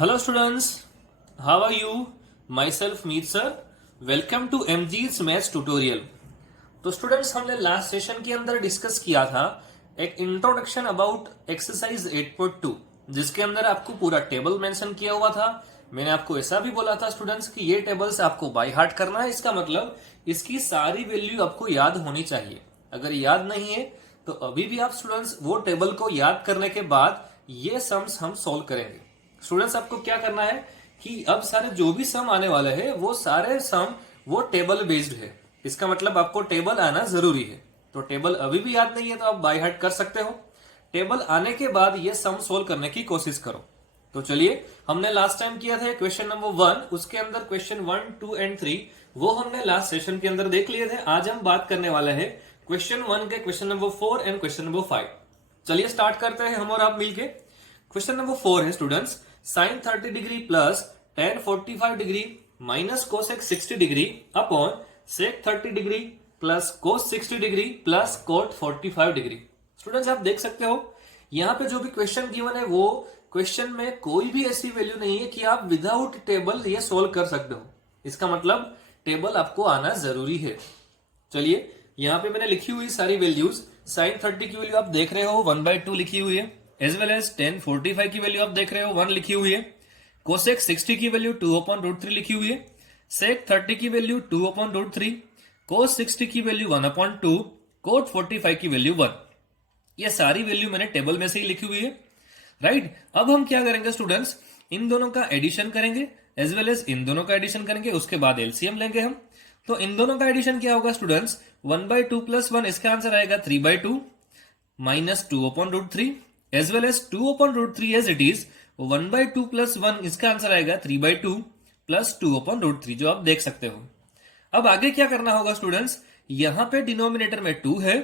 Hello students, how are you? Myself Meet sir. Welcome to MG's Maths Tutorial. तो students हमने last session के अंदर discuss किया था एक इंट्रोडक्शन अबाउट एक्सरसाइज 8.2 जिसके अंदर आपको पूरा टेबल मेंशन किया हुआ था। मैंने आपको ऐसा भी बोला था स्टूडेंट्स कि ये टेबल्स आपको बाय हार्ट करना है। इसका मतलब इसकी सारी वैल्यू आपको याद होनी चाहिए। अगर याद नहीं है तो अभी भी आप स्टूडेंट्स वो टेबल को याद करने के बाद ये सम्स हम सोल्व करेंगे। स्टूडेंट्स आपको क्या करना है कि अब सारे जो भी सम आने वाले हैं वो सारे सम वो टेबल बेस्ड है। इसका मतलब आपको टेबल आना जरूरी है। तो टेबल अभी भी याद नहीं है तो आप बाय हार्ट कर सकते हो। टेबल आने के बाद ये सम सोल्व करने की कोशिश करो। तो चलिए, हमने लास्ट टाइम किया था क्वेश्चन नंबर 1, उसके अंदर क्वेश्चन 1, 2 एंड 3 वो हमने लास्ट सेशन के अंदर देख लिए थे। आज हम बात करने वाले हैं क्वेश्चन 1 के question number 4 and question number 5। चलिए स्टार्ट करते हैं हम और आप मिलके। क्वेश्चन नंबर 4 है students, sine 30 degree plus tan 45 degree minus cosec 60 degree upon sec 30 degree plus cos 60 degree plus cot 45 degree. Students आप देख सकते हो यहाँ पे जो भी क्वेश्चन गिवन है वो क्वेश्चन में कोई भी ऐसी वैल्यू नहीं है कि आप विदाउट टेबल ये सोल्व कर सकते हो। इसका मतलब टेबल आपको आना जरूरी है। चलिए, यहाँ पे मैंने लिखी हुई सारी वैल्यूज, साइन 30 की वैल्यू आप देख रहे हो 1/2 लिखी हुई है, एज वेल एज tan 45 की वैल्यू आप देख रहे हो 1 लिखी हुई है, कोसेक 60 की वैल्यू 2/√3 लिखी हुई है, सेक 30 की वैल्यू 2/√3, कोस 60 की वैल्यू 1/2, कोट 45 की वैल्यू 1। ये सारी वैल्यू मैंने टेबल में से ही लिखी हुई है, राइट। अब हम क्या करेंगे स्टूडेंट्स, इन दोनों का एडिशन करेंगे एज वेल एज इन दोनों का एडिशन करेंगे, उसके बाद एलसीएम लेंगे हम। तो इन दोनों का एडिशन क्या होगा स्टूडेंट्स, 1/2 प्लस 1, इसका आंसर आएगा 3/2 minus 2/√3 as well as 2/√3 as it is 1/2 plus 1, इसका आंसर आएगा 3/2 प्लस 2/√3 जो आप देख सकते हो। अब आगे क्या करना होगा स्टूडेंट्स, यहां पे डिनोमिनेटर में 2 है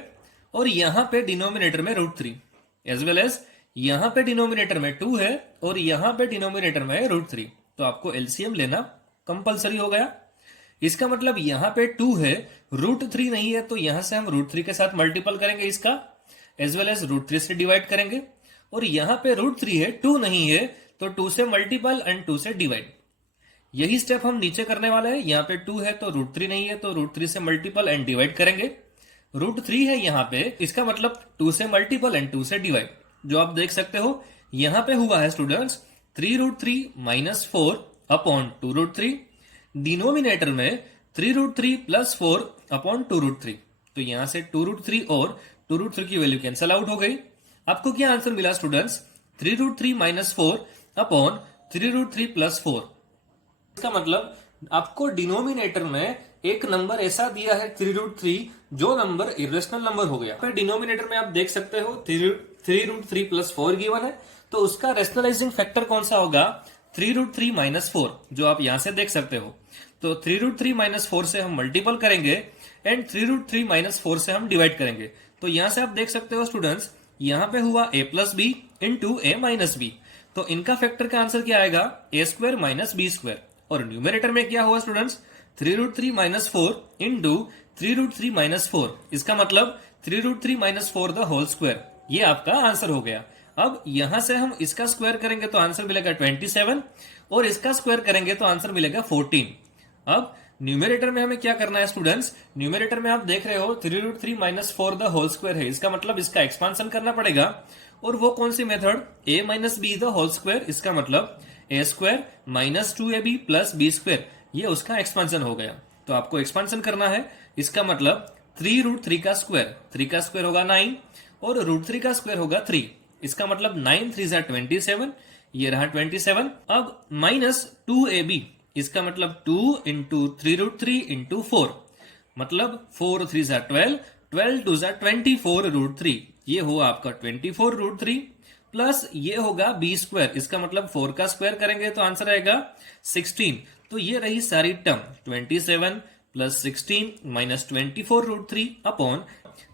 और यहां पे डिनोमिनेटर में √3 एज वेल एज यहां पे डिनोमिनेटर में 2 है और यहां पे डिनोमिनेटर में √3। तो आपको एलसीएम लेना कंपलसरी हो गया। इसका मतलब यहां पे 2 है, √3 नहीं है, तो यहां से हम √3 के साथ मल्टीपल करेंगे इसका, एज वेल एज √3 से डिवाइड करेंगे। और यहां पे √3 है, 2 नहीं है, तो 2 से मल्टीपल एंड 2 से डिवाइड। यही स्टेप हम नीचे करने वाले हैं। यहां पे 2 है तो √3 नहीं है, तो √3 से मल्टीपल एंड डिवाइड करेंगे। √3 है यहां पे, इसका मतलब 2 से मल्टीपल एंड 2 से डिवाइड, जो आप देख सकते हो यहां पे हुआ है स्टूडेंट्स 3√3 माइनस 4 अपॉन 2√3। डिनोमिनेटर में 3√3 प्लस 4 अपॉन 2√3। तो यहां से 2√3 और 2√3 की वैल्यू कैंसल आउट हो गई। आपको क्या आंसर मिला स्टूडेंट्स, 3√3 माइनस 4 अपॉन 3√3 प्लस 4। इसका मतलब आपको डिनोमिनेटर में एक नंबर ऐसा दिया है 3√3 जो नंबर इरेशनल नंबर हो गया। फिर डिनोमिनेटर में आप देख सकते हो 3√3 प्लस 4 गिवन है, तो उसका रेशनलाइजिंग फैक्टर कौन सा होगा, 3√3 माइनस 4, जो आप यहां से देख सकते हो। तो 3√3 माइनस 4 से हम मल्टीपल करेंगे एंड 3√3 माइनस 4 से हम डिवाइड करेंगे। तो यहां से आप देख सकते हो स्टूडेंट्स, यहां पे हुआ a plus B into A minus B. तो इनका फैक्टर का आंसर क्या आएगा, a² माइनस b²। और न्यूमरेटर में क्या हुआ स्टूडेंट्स, 3√3 माइनस 4 इंटू 3√3 माइनस 4। इसका मतलब 3√3 माइनस 4 द होल स्क्वायर। ये आपका आंसर हो गया। अब यहां से हम इसका स्क्वायर करेंगे तो आंसर मिलेगा 27 और इसका स्क्वायर करेंगे तो आंसर मिलेगा 14। अब न्यूमरेटर में हमें क्या करना है स्टूडेंट्स, न्यूमरेटर में आप देख रहे हो 3√3 माइनस 4 द होल स्क्वायर है, इसका मतलब इसका एक्सपांशन करना पड़ेगा। और वो कौन सी method, a minus b the whole square, इसका मतलब a² minus 2ab plus b², ये उसका एक्सपांशन हो गया। तो आपको एक्सपांशन करना है, इसका मतलब 3√3 का स्क्वायर, 3 का स्क्वायर होगा 9 और √3 का स्क्वायर होगा 3। इसका मतलब 9 3 27, ये रहा 27। अब माइनस 2ab, इसका मतलब 2 इंटू 3√3 इंटू 4, मतलब 4 3 12, 12 2 24√3, ये हुआ आपका 24√3 प्लस ये होगा b², इसका मतलब 4 का स्क्वायर करेंगे तो आंसर आएगा 16। तो ये रही सारी term 27 plus 16 minus 24√3 upon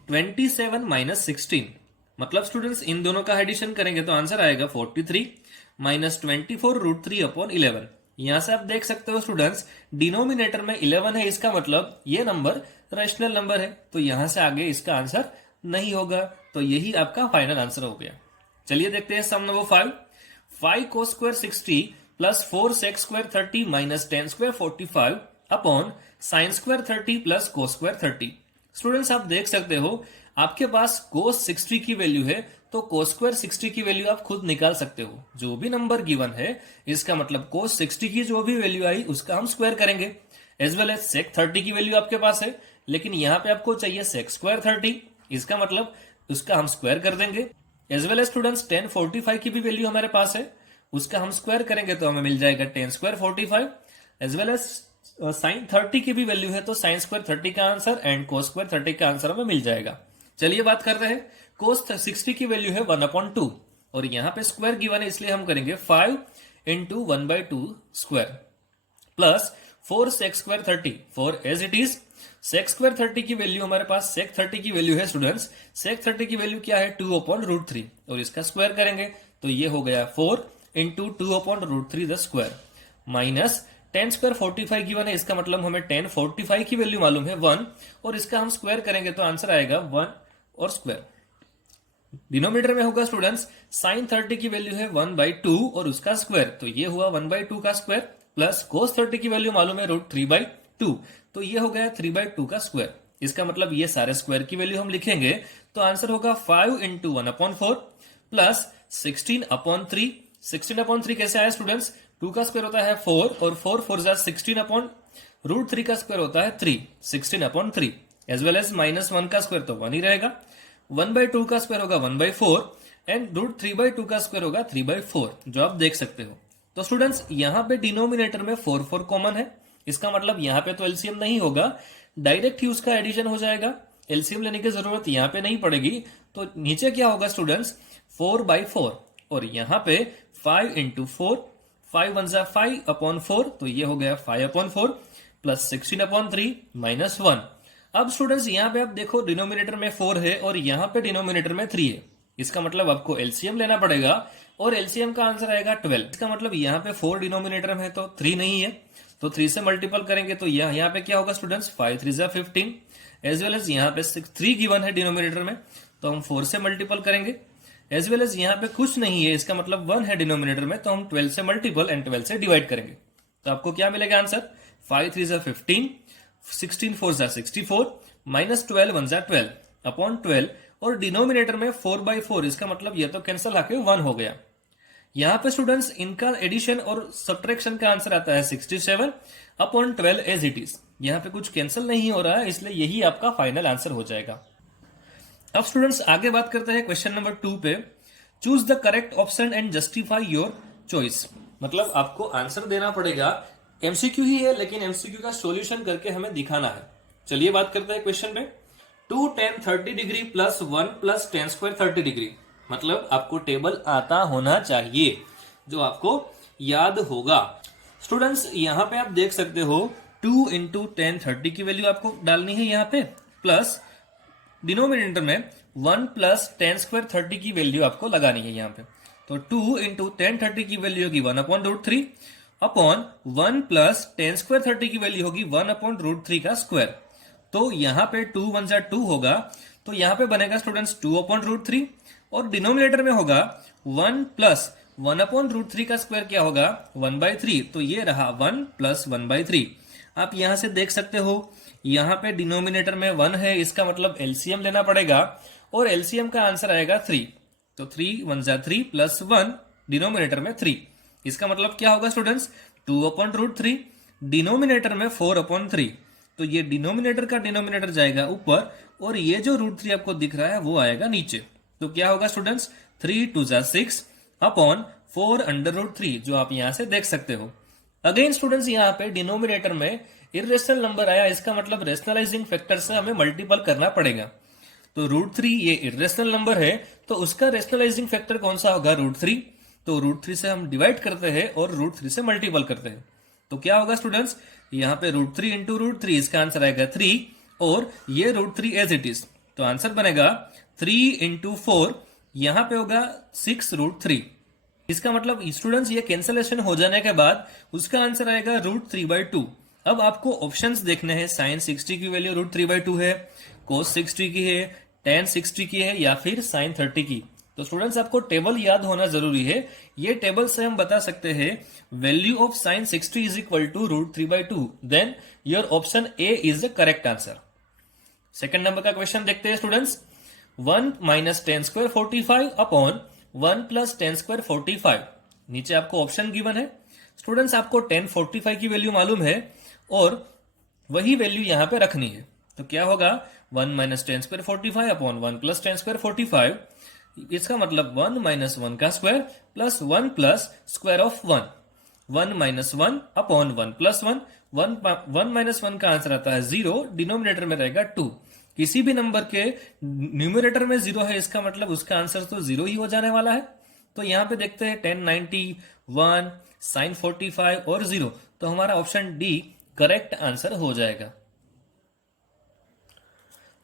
27 minus 16। मतलब स्टूडेंट्स इन दोनों का एडिशन करेंगे तो आंसर आएगा 43 माइनस 24√3 अपॉन 11। यहां से आप देख सकते हो स्टूडेंट्स डिनोमिनेटर में 11 है, इसका मतलब ये नंबर रैशनल नंबर है, तो यहां से आगे इसका आंसर नहीं होगा। तो यही आपका फाइनल आंसर हो गया। चलिए देखते हैं sum number 5। 5 cos² 60 plus 4 sec square 30 minus tan square 45 upon sine square 30 plus cos square 30। Students आप देख सकते हो आपके पास कोस 60 की वैल्यू है तो कोस स्क्वायर 60 की वैल्यू आप खुद निकाल सकते हो। जो भी नंबर गिवन है इसका मतलब कोस 60 की जो भी वैल्यू आई उसका हम स्क्वायर करेंगे। एज वेल एज सेक 30 की वैल्यू आपके पास है लेकिन यहां पे आपको चाहिए सेक स्क्वायर 30, इसका मतलब उसका हम स्क्वायर कर देंगे। As well as students tan 45 की भी वैल्यू हमारे पास है, उसका हम स्क्वायर करेंगे तो हमें मिल जाएगा tan square 45। As well as sine 30 की भी वैल्यू है तो साइन स्क्वायर 30 का आंसर एंड कोस स्क्वायर 30 का आंसर हमें मिल जाएगा। चलिए बात करते हैं। कोस 60 की वैल्यू है 1/2 और यहां पे स्क्वायर गिवन है इसलिए हम करेंगे 5 into 1/2 square plus 4 sec square 30 4 as it is. Sec square 30 की वैल्यू हमारे पास सेक 30 की वैल्यू है स्टूडेंट्स, सेक 30 की वैल्यू क्या है 2/√3 और इसका स्क्वायर करेंगे तो ये हो गया 4 into 2/√3 the square minus tan square 45 given है, इसका मतलब हमें टेन 45 की वैल्यू मालूम है 1 और इसका हम स्क्वायर करेंगे तो आंसर आएगा 1 और स्क्वायर। डिनोमिनेटर में होगा स्टूडेंट्स साइन 30 की वैल्यू है 1/2 और उसका स्क्वायर तो ये हुआ 1/2 का स्क्वायर प्लस कोस 30 की वैल्यू मालूम है √3/2 तो ये हो गया 3/2 का स्क्वायर। इसका मतलब ये सारे स्क्वायर की वैल्यू हम लिखेंगे तो आंसर होगा 5 इंटू 1/4 प्लस 16/3। 16/3 कैसे आया स्टूडेंट्स, 2 का स्क्वायर होता है 4 और 4 4 16/√3 का स्क्वायर होता है 3 16/3 एज वेल एज -1 का स्क्वायर तो 1 ही रहेगा। 1/2 का स्क्वायर होगा 1/4 एंड √3/2 का स्क्वायर होगा 3/4 जो आप देख सकते हो। तो स्टूडेंट्स यहां पे डिनोमिनेटर में 4 4 कॉमन है, इसका मतलब यहां पे तो एलसीएम नहीं होगा, डायरेक्ट ही उसका एडिशन हो जाएगा, एलसीएम लेने की जरूरत यहां पे नहीं पड़ेगी। तो नीचे क्या होगा स्टूडेंट्स 4/4 और यहां पे 5 इंटू 4 5 1 5/4 तो ये हो गया 5/4 प्लस 16/3 -1। अब स्टूडेंट्स यहां पे आप देखो डिनोमिनेटर में 4 है और यहां पे डिनोमिनेटर में 3 है, इसका मतलब आपको एलसीएम लेना पड़ेगा और एलसीएम का आंसर आएगा 12। इसका मतलब यहां पे 4 डिनोमिनेटर में है तो 3 नहीं है तो 3 से मल्टीपल करेंगे तो यहां पे क्या होगा स्टूडेंट्स 5 3 15 एज वेल एज यहां पे 3 गिवन है डिनोमिनेटर में तो हम 4 से मल्टीपल करेंगे। एज वेल एज यहां पे कुछ नहीं है, इसका मतलब 1 है डिनोमिनेटर में तो हम 12 से मल्टीपल एंड 12 से डिवाइड करेंगे तो आपको क्या मिलेगा आंसर 5 3 15 16 4 64 माइनस 12 1 12 अपॉन 12 और डिनोमिनेटर में 4/4 इसका मतलब ये तो कैंसिल आके 1 हो गया। यहां पे स्टूडेंट्स इनका एडिशन और सब्ट्रैक्शन का आंसर आता है 67/12 एज इट इज। यहां पे कुछ कैंसिल नहीं हो रहा है इसलिए यही आपका फाइनल आंसर हो जाएगा। अब स्टूडेंट्स आगे बात करते हैं क्वेश्चन नंबर 2 पे। Choose the correct option and justify your choice. मतलब आपको आंसर देना पड़ेगा, एमसीक्यू ही है लेकिन एमसीक्यू का सॉल्यूशन करके हमें दिखाना है। चलिए बात करते हैं क्वेश्चन में। 2 tan 30 degree plus 1 plus ten square 30 degree, मतलब आपको टेबल आता होना चाहिए जो आपको याद होगा। स्टूडेंट्स यहां पे आप देख सकते हो 2 इंटू टेन 30 की वैल्यू आपको डालनी है यहां पे प्लस डिनोमिनेटर में 1 प्लस टेन स्क्वायर 30 की वैल्यू आपको लगानी है यहां पे। तो 2 इंटू टेन 30 की वैल्यू होगी 1/√3 अपॉन 1 प्लस टेन स्क्वायर 30 की वैल्यू होगी 1/√3 का स्क्वायर। तो यहां पे 2 1 2 होगा तो यहां पे बनेगा स्टूडेंट्स 2/√3 और डिनोमिनेटर में होगा 1 प्लस 1/√3 का स्क्वायर क्या होगा 1/3 तो ये रहा 1 प्लस 1/3। आप यहां से देख सकते हो यहां पे डिनोमिनेटर में 1 है, इसका मतलब एलसीएम लेना पड़ेगा और एलसीएम का आंसर आएगा 3। तो 3 1 3 प्लस 1 डिनोमिनेटर में 3, इसका मतलब क्या होगा स्टूडेंट्स 2/√3 डिनोमिनेटर में 4/3 तो ये डिनोमिनेटर का डिनोमिनेटर जाएगा ऊपर और ये जो √3 आपको दिख रहा है वो आएगा नीचे। तो क्या होगा स्टूडेंट्स 3 2 6 अपॉन 4/√3 जो आप यहां से देख सकते हो। अगेन स्टूडेंट्स यहां पे डिनोमिनेटर में इरेशनल नंबर आया, इसका मतलब रेशनलाइजिंग फैक्टर से हमें मल्टीपल करना पड़ेगा। तो √3 ये इरेशनल नंबर है तो उसका रेशनलाइजिंग फैक्टर कौन सा होगा √3। तो √3 से हम डिवाइड करते हैं और √3 से मल्टीपल करते हैं तो क्या होगा स्टूडेंट्स यहां पे √3 इंटू √3 इसका आंसर आएगा 3 और ये √3 एज इट इज तो आंसर बनेगा 3 इंटू 4 यहां पे होगा 6√3। इसका मतलब स्टूडेंट्स ये कैंसिलेशन हो जाने के बाद उसका आंसर आएगा √3/2। अब आपको ऑप्शंस देखने हैं, साइन 60 की वैल्यू √3/2 है, कोस 60 की है, tan 60 की है या फिर साइन 30 की। तो स्टूडेंट्स आपको टेबल याद होना जरूरी है। ये टेबल से हम बता सकते हैं value of sine 60 is equal to √3/2, then your option A is the correct answer. Second number का क्वेश्चन देखते हैं स्टूडेंट्स। 1 minus 10² 45 upon 1 plus 10² 45। नीचे आपको ऑप्शन गिवन है। स्टूडेंट्स आपको 10 45 की वैल्यू मालूम है और वही वैल्यू यहां पे रखनी है। तो क्या होगा 1 माइनस 10² 45 अपॉन 1 प्लस 10² 45। इसका मतलब 1 माइनस 1 का square plus 1 plus square of 1। 1 minus 1 upon 1 plus 1। 1 minus 1 का आंसर आता है 0, डिनोमिनेटर में रहेगा 2। किसी भी नंबर के न्यूमरेटर में 0 है, इसका मतलब उसका आंसर तो 0 ही हो जाने वाला है। तो यहां पे देखते हैं 10 90, 1, साइन 45 और 0। तो हमारा ऑप्शन डी करेक्ट आंसर हो जाएगा।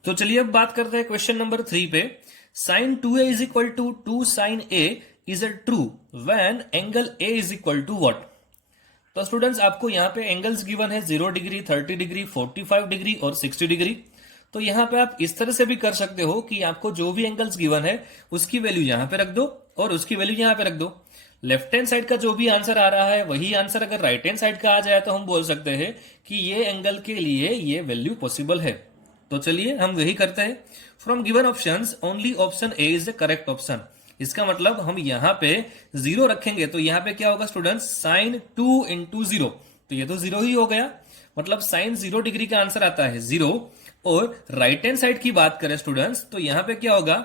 तो चलिए अब बात करते हैं क्वेश्चन नंबर 3 पे। Sine 2a is equal to 2 sine a is a true when angle a is equal to what. तो स्टूडेंट्स आपको यहाँ पे एंगल्स गिवन है 0 डिग्री, 30 डिग्री, 45 डिग्री और 60 डिग्री। तो यहाँ पे आप इस तरह से भी कर सकते हो कि आपको जो भी एंगल्स गिवन है उसकी वैल्यू यहाँ पे रख दो और उसकी वैल्यू यहाँ पे रख दो। लेफ्ट हैंड साइड का जो भी आंसर आ रहा है वही आंसर अगर राइट हैंड साइड का आ जाए तो हम बोल सकते हैं कि ये एंगल के लिए ये वैल्यू पॉसिबल है। तो चलिए हम वही करते हैं। From given options only option A is the correct option. इसका मतलब हम यहाँ पे 0 रखेंगे तो यहाँ पे क्या होगा स्टूडेंट्स, साइन 2 इंटू 0। तो ये तो 0 ही हो गया, मतलब साइन 0 डिग्री का आंसर आता है 0। और राइट हैंड साइड की बात करें स्टूडेंट्स तो यहाँ पे क्या होगा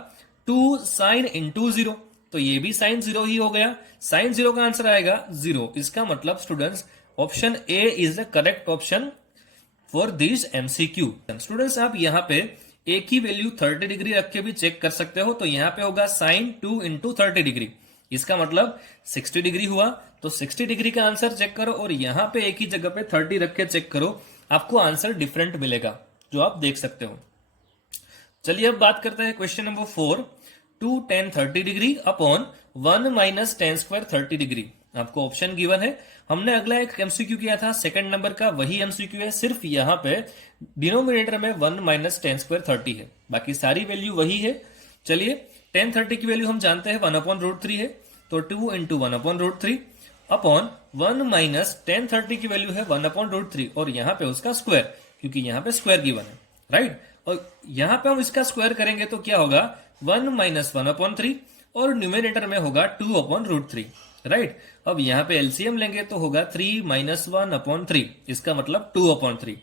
2 साइन इंटू 0। तो ये भी साइन 0 ही हो गया, साइन 0 का आंसर आएगा 0। इसका मतलब students option A is the correct option for this MCQ. Students आप यहाँ पे एक ही वैल्यू 30 डिग्री रख के भी चेक कर सकते हो। तो यहाँ पे होगा साइन 2 इंटू 30 डिग्री, इसका मतलब 60 डिग्री हुआ। तो 60 डिग्री का आंसर चेक करो और यहाँ पे एक ही जगह पे 30 रख के चेक करो, आपको आंसर डिफरेंट मिलेगा जो आप देख सकते हो। चलिए अब बात करते हैं question number 4। 2 tan 30 degree upon 1 minus tan square 30 degree. आपको ऑप्शन गिवन है। हमने अगला एक एमसीक्यू किया था सेकंड नंबर का, वही एमसीक्यू है, सिर्फ यहाँ पे डिनोमिनेटर में 1 माइनस tan स्क्वायर 30 है, बाकी सारी वैल्यू वही है। चलिए tan 30 की वैल्यू हम जानते हैं 1/√3 है, तो 2 इंटू 1/√3 अपॉन 1 माइनस tan 30 की वैल्यू है 1/√3 और यहाँ पे उसका स्क्वायर, क्योंकि यहाँ पे स्क्वायर गिवन है, राइट। और यहाँ पे हम इसका स्क्वायर करेंगे तो क्या होगा 1 माइनस 1/3 और न्यूमिनेटर में होगा 2/√3, राइट। अब यहाँ पे एलसीएम लेंगे तो होगा 3 माइनस 1/3, इसका मतलब 2/3।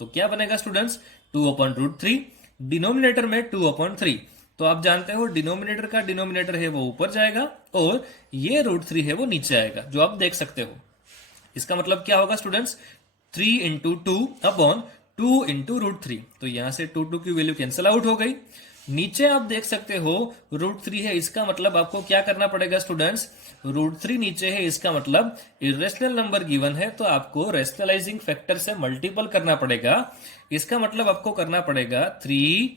तो क्या बनेगा स्टूडेंट्स 2/√3, डिनोमिनेटर में 2/3। तो आप जानते हो डिनोमिनेटर का डिनोमिनेटर है वो ऊपर जाएगा और ये √3 है वो नीचे आएगा, जो आप देख सकते हो। इसका मतलब क्या होगा स्टूडेंट्स 3 इंटू 2 अपॉन 2 इंटू √3। तो यहां से 2 की वैल्यू कैंसिल आउट हो गई। नीचे आप देख सकते हो √3 है, इसका मतलब आपको क्या करना पड़ेगा स्टूडेंट्स, √3 नीचे है, इसका मतलब इरेशनल नंबर गिवन है तो आपको रेशनलाइजिंग फैक्टर से मल्टीपल करना पड़ेगा। इसका मतलब आपको करना पड़ेगा 3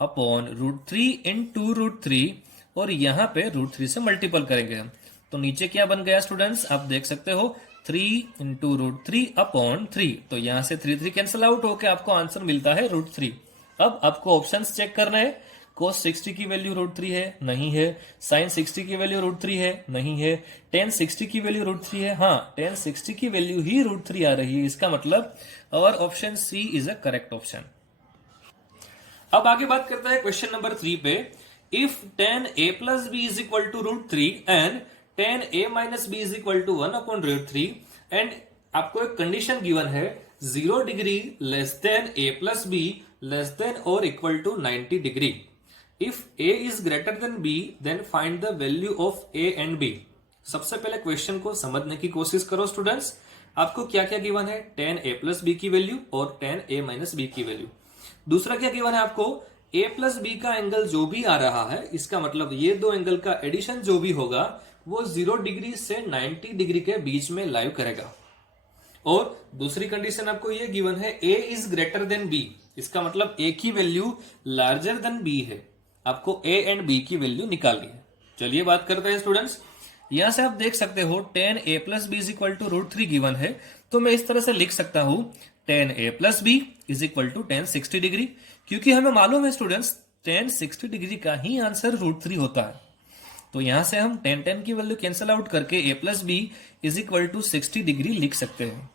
अपॉन √3 इंटू √3 और यहाँ पे √3 से मल्टीपल करेंगे हम। तो नीचे क्या बन गया स्टूडेंट्स, आप देख सकते हो 3 इंटू √3 अपॉन 3। तो यहां से 3 कैंसिल आउट होकर आपको आंसर मिलता है √3। अब आपको ऑप्शंस चेक करना है। cos 60 की वैल्यू √3 है, नहीं है। sin 60 की वैल्यू √3 है, नहीं है। tan 60 की वैल्यू √3 है, हाँ tan 60 की वैल्यू ही √3 आ रही है। इसका मतलब और option C is a correct option. अब आगे बात करते हैं क्वेश्चन नंबर 3 पे। If tan a plus B is equal to √3 and tan a minus B is equal to 1/√3 and आपको एक कंडीशन गिवन है 0 degree less than a plus b less than और equal to 90 degree. If a is greater than b then find the value of a and b। सबसे पहले question को समझने की कोशिश करो स्टूडेंट्स। आपको क्या क्या गिवन है, tan a प्लस बी की वैल्यू और tan a माइनस बी की वैल्यू। दूसरा क्या गिवन है आपको, a प्लस बी का एंगल जो भी आ रहा है, इसका मतलब ये दो एंगल का एडिशन जो भी होगा वो 0 डिग्री से 90 डिग्री के बीच में लाइव करेगा। और दूसरी कंडीशन आपको ये गिवन है a is greater than b, इसका मतलब a की वैल्यू लार्जर देन b है। आपको a एंड b की वैल्यू निकालनी है। चलिए बात करते हैं स्टूडेंट्स। यहां से आप देख सकते हो tan a plus B is equal to √3 given है, तो मैं इस तरह से लिख सकता हूं tan a plus B is equal to tan 60 degree, क्योंकि हमें मालूम है स्टूडेंट्स tan 60 डिग्री का ही आंसर √3 होता है। तो यहां से हम tan tan की वैल्यू कैंसिल आउट करके a plus B is equal to 60 degree लिख सकते हैं।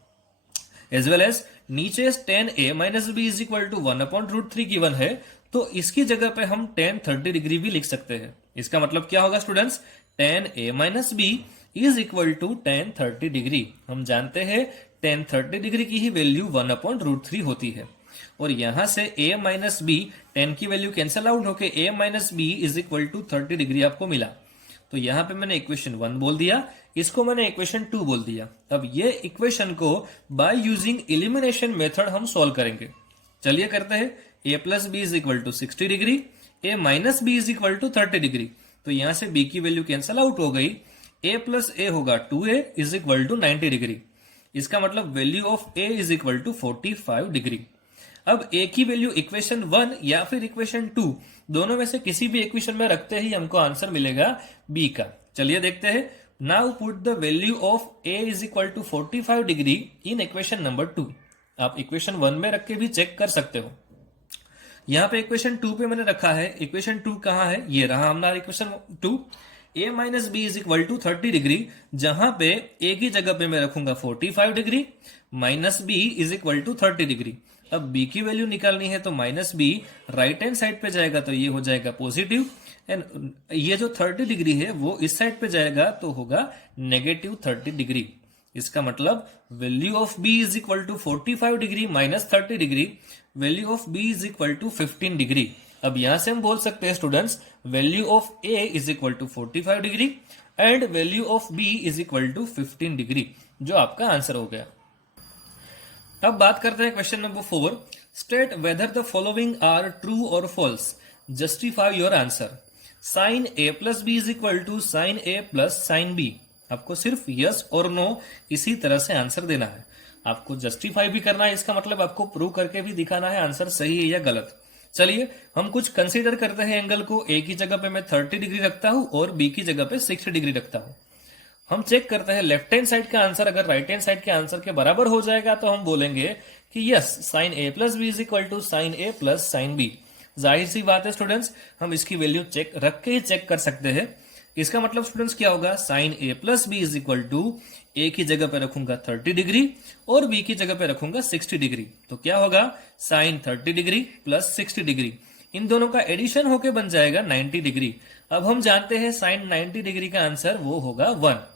एज वेल एज नीचे tan a minus B is equal to 1/√3 given है, तो इसकी जगह पे हम tan 30 डिग्री भी लिख सकते हैं। इसका मतलब क्या होगा students, tan a minus B is equal to tan 30 degree. हम जानते हैं tan 30 डिग्री की ही वैल्यू 1/√3 होती है, और यहां से a माइनस बी tan की वैल्यू कैंसिल आउट होके a minus B is equal to 30 degree आपको मिला। तो यहां पे मैंने इक्वेशन 1 बोल दिया, इसको मैंने इक्वेशन 2 बोल दिया। अब ये इक्वेशन को बाय यूजिंग एलिमिनेशन मेथड हम सॉल्व करेंगे। चलिए करते हैं। a plus B is equal to 60 degree, a minus B is equal to 30 degree. तो यहां से b की वैल्यू कैंसिल आउट हो गई, a प्लस a होगा 2a is equal to 90 degree. इसका मतलब value of a is equal to 45 degree. अब a की वैल्यू इक्वेशन 1 या फिर इक्वेशन 2 दोनों में से किसी भी इक्वेशन में रखते ही हमको आंसर मिलेगा b का। चलिए देखते हैं। Now put the value of a is equal to 45 degree in equation number 2। आप इक्वेशन 1 में रख के भी चेक कर सकते हो। यहां पे इक्वेशन 2 पे मैंने रखा है। इक्वेशन 2 कहां है, ये रहा हमारा equation 2। a minus B is equal to 30 degree, जहां पे a की जगह पे मैं रखूंगा 45 degree, minus B is equal to 30 degree. अब b की वैल्यू निकालनी है तो minus B right hand side पे जाएगा तो ये हो जाएगा पॉजिटिव, एंड ये जो 30 डिग्री है वो इस साइड पे जाएगा तो होगा नेगेटिव 30 डिग्री। इसका मतलब value of b is equal to 45 degree minus 30 degree, value of b is equal to 15 degree. अब यहां से हम बोल सकते हैं students, value of a is equal to 45 degree and value of b is equal to 15 degree, जो आपका answer हो गया। अब बात करते हैं question number 4। State whether the following are true और false, justify your answer. Sine a plus B is equal to sine a plus sine B. आपको सिर्फ यस और नो इसी तरह से आंसर देना है। आपको जस्टिफाई भी करना है, इसका मतलब आपको प्रूव करके भी दिखाना है आंसर सही है या गलत। चलिए हम कुछ कंसीडर करते हैं एंगल को। a की जगह पे मैं 30 डिग्री रखता हूं और b की जगह पे 60 डिग्री रखता हूं। हम चेक करते हैं लेफ्ट हैंड साइड का आंसर अगर राइट हैंड साइड के आंसर के बराबर हो जाएगा तो हम बोलेंगे कि yes sine a plus B is equal to sine a plus sine B. जाहिर सी बात है स्टूडेंट्स, हम इसकी वैल्यू चेक रख के ही चेक कर सकते हैं। इसका मतलब स्टूडेंट्स क्या होगा, sine a plus B is equal to a की जगह पे रखूंगा 30 डिग्री और b की जगह पे रखूंगा 60 डिग्री। तो क्या होगा, साइन 30 डिग्री प्लस 60 डिग्री, इन दोनों का एडिशन होके बन जाएगा 90 डिग्री। अब हम जानते हैं साइन 90 डिग्री का आंसर वो होगा 1।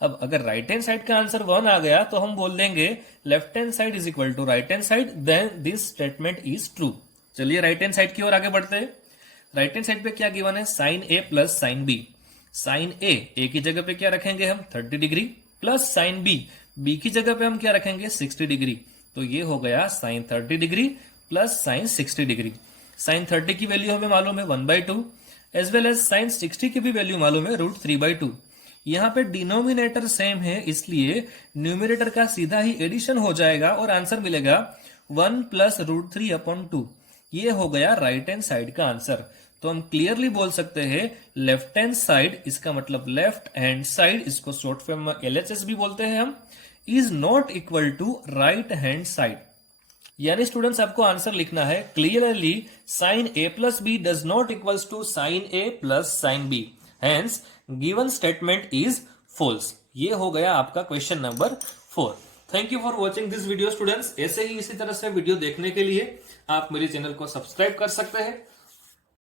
अब अगर राइट हैंड साइड का आंसर 1 आ गया तो हम बोल देंगे left hand side is equal to right hand side, then this statement is true. चलिए राइट हैंड साइड की ओर आगे बढ़ते हैं। राइट हैंड साइड पे क्या गिवन है, sine a plus sine B. Sine a की जगह पे क्या रखेंगे हम 30 डिग्री, प्लस साइन b की जगह पे हम क्या रखेंगे 60 डिग्री। तो ये हो गया sine 30 degree plus sine 60 degree. Sine 30 की वैल्यू हमें मालूम है 1/2, एज वेल एज साइन 60 की भी वैल्यू मालूम है √3/2। यहां पे डिनोमिनेटर सेम है, इसलिए न्यूमिनेटर का सीधा ही एडिशन हो जाएगा और आंसर मिलेगा 1 प्लस √3/2। ये हो गया राइट हैंड साइड का आंसर। तो हम क्लियरली बोल सकते हैं लेफ्ट हैंड साइड, इसका मतलब लेफ्ट हैंड साइड, इसको शॉर्ट फॉर्म में LHS भी बोलते हैं हम, is not equal to right hand side. यानी स्टूडेंट्स आपको आंसर लिखना है clearly sine a plus B does not equals to sine a plus sine B, hence given statement is false. ये हो गया आपका question number 4। Thank you for watching this video students. ऐसे ही इसी तरह से वीडियो देखने के लिए आप मेरे चैनल को सब्सक्राइब कर सकते हैं